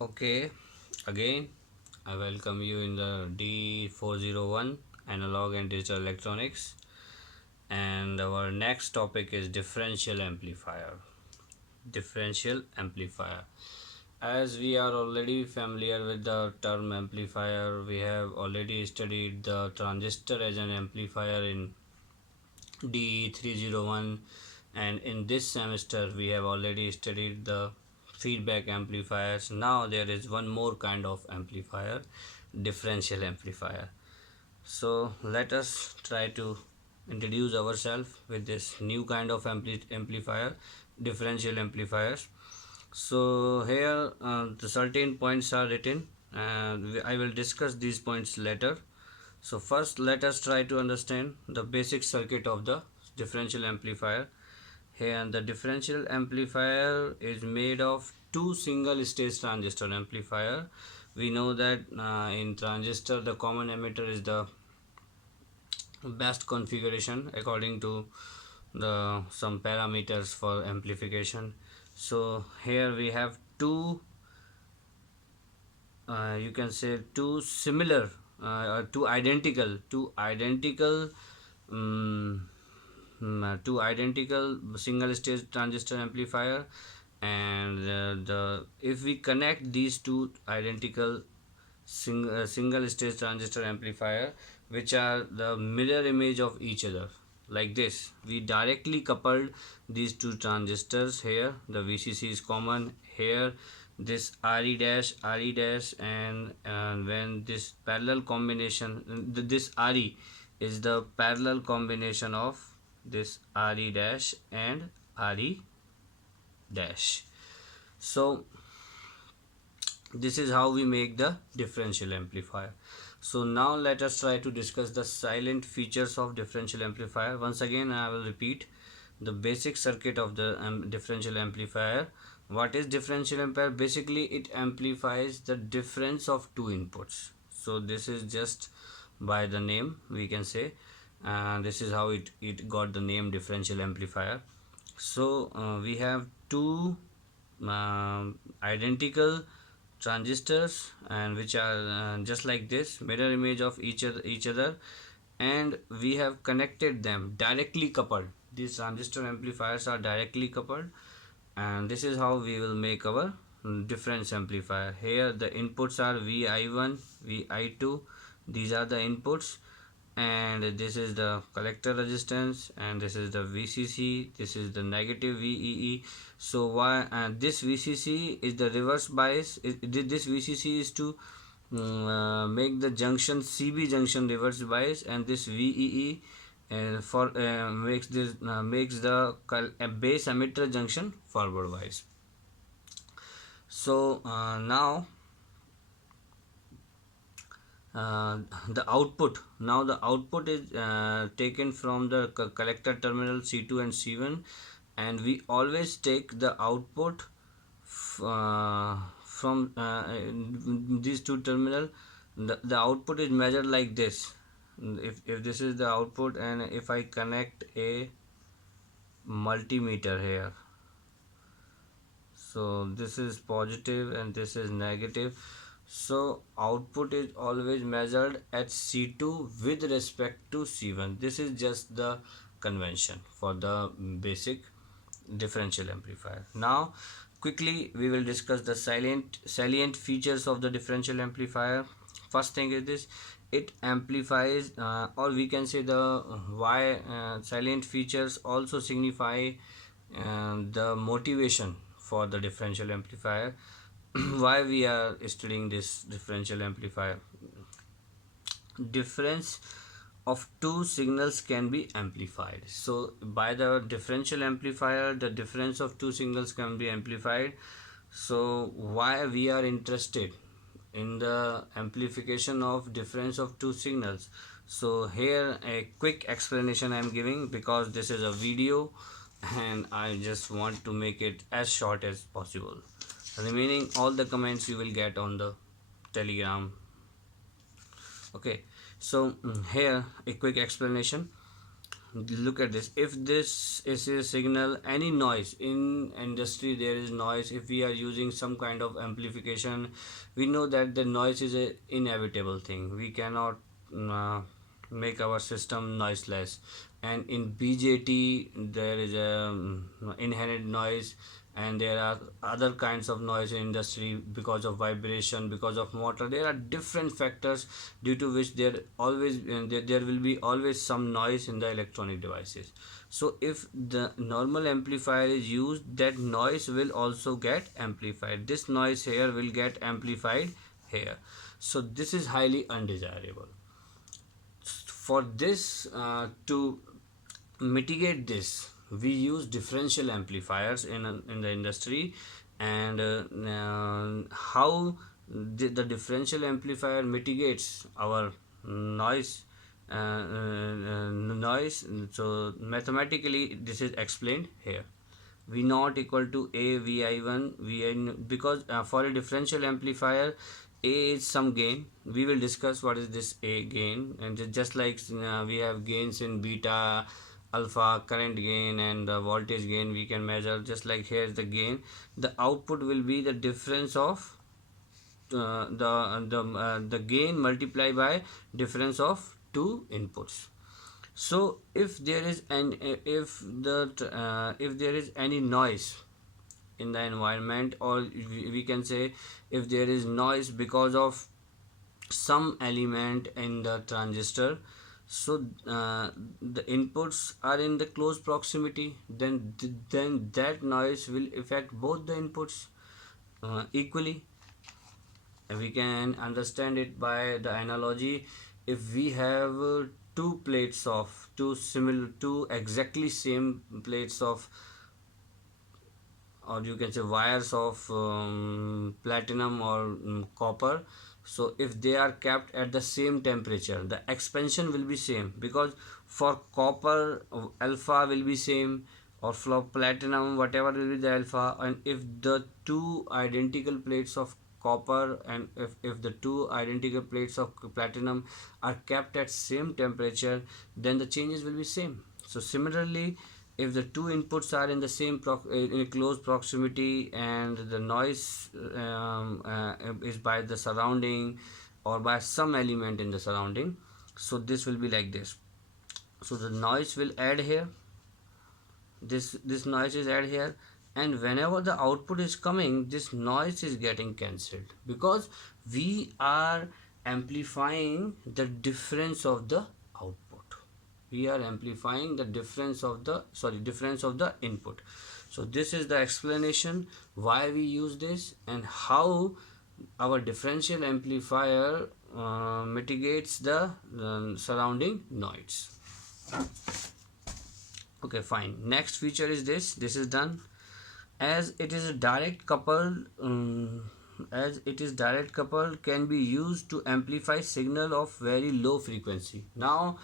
Okay, again, I welcome you in the D401 Analog and Digital Electronics, and our next topic is differential amplifier. Differential amplifier. As we are already familiar with the term amplifier, we have already studied the transistor as an amplifier in DE301, and in this semester we have already studied the feedback amplifiers. Now there is one more kind of amplifier, differential amplifier. So let us try to introduce ourselves with this new kind of amplifier, differential amplifiers. So here the certain points are written, and I will discuss these points later. So first let us try to understand the basic circuit of the differential amplifier. Here the differential amplifier is made of two single stage transistor amplifier. We know that in transistor the common emitter is the best configuration according to the some parameters for amplification. So here we have two, you can say two similar, um, two identical single stage transistor amplifier, and the if we connect these two identical single stage transistor amplifier, which are the mirror image of each other, like this, we directly coupled these two transistors. Here the VCC is common, here this RE dash, and when this parallel combination, this RE is the parallel combination of this RE dash and RE dash. So this is how we make the differential amplifier. So now let us try to discuss the silent features of differential amplifier. Once again I will repeat the basic circuit of the differential amplifier. What is differential amplifier? Basically it amplifies the difference of two inputs. So this is just by the name we can say, this is how it got the name differential amplifier. So we have two identical transistors, and which are just like this, mirror image of each other, and we have connected them directly coupled. These transistor amplifiers are directly coupled, and this is how we will make our difference amplifier. Here the inputs are Vi1, Vi2, these are the inputs, and this is the collector resistance, and this is the VCC, this is the negative VEE. So why this VCC is the reverse bias, this VCC is to make the junction CB junction reverse bias, and this VEE for makes the base emitter junction forward bias. So uh, the output is taken from the collector terminal C2 and C1, and we always take the output from these two terminal. The output is measured like this. If this is the output, and if I connect a multimeter here, so this is positive and this is negative. So output is always measured at C2 with respect to C1. This is just the convention for the basic differential amplifier. Now quickly we will discuss the salient features of the differential amplifier. First thing is this: it amplifies, or we can say the why salient features also signify the motivation for the differential amplifier. Why we are studying this differential amplifier? Difference of two signals can be amplified. So by the differential amplifier, the difference of two signals can be amplified. So why we are interested in the amplification of difference of two signals? So here a quick explanation I am giving, because this is a video and I just want to make it as short as possible. Remaining all the comments you will get on the Telegram. Okay, so here a quick explanation. look at this. If this is a signal, any noise in industry, there is noise. If we are using some kind of amplification, we know that the noise is a inevitable thing. We cannot uh, make our system noiseless. And in BJT there is a inherent noise, and there are other kinds of noise in industry because of vibration, because of motor. There are different factors due to which there will be always some noise in the electronic devices. So if the normal amplifier is used, that noise will also get amplified. This noise here will get amplified here. So this is highly undesirable. For this, to mitigate this, we use differential amplifiers in the industry. And how the differential amplifier mitigates our noise, noise. So mathematically this is explained here. V naught equal to a vi1 vi, because for a differential amplifier, a is some gain. We will discuss what is this a gain. And just like we have gains in beta, alpha, current gain, and voltage gain, we can measure. Just like here is the gain, the output will be the difference of the gain multiplied by difference of two inputs. So if there is if there is any noise in the environment, or we can say if there is noise because of some element in the transistor, so the inputs are in the close proximity, then that noise will affect both the inputs equally. And we can understand it by the analogy. If we have two exactly same plates of, or you can say wires of platinum or copper, so if they are kept at the same temperature, the expansion will be same, because for copper alpha will be same, or for platinum whatever will be the alpha. And if the two identical plates of copper, and if the two identical plates of platinum are kept at same temperature, then the changes will be same. So similarly, if the two inputs are in the same in a close proximity, and the noise is by the surrounding or by some element in the surrounding, so this will be like this. So the noise will add here, this noise is add here, and whenever the output is coming, this noise is getting cancelled, because we are amplifying the difference of the output. We are amplifying the difference of the input. So this is the explanation why we use this, and how our differential amplifier mitigates the surrounding noise. Okay, fine. Next feature is this is done. As it is a direct couple, as it is direct couple, can be used to amplify signal of very low frequency. Now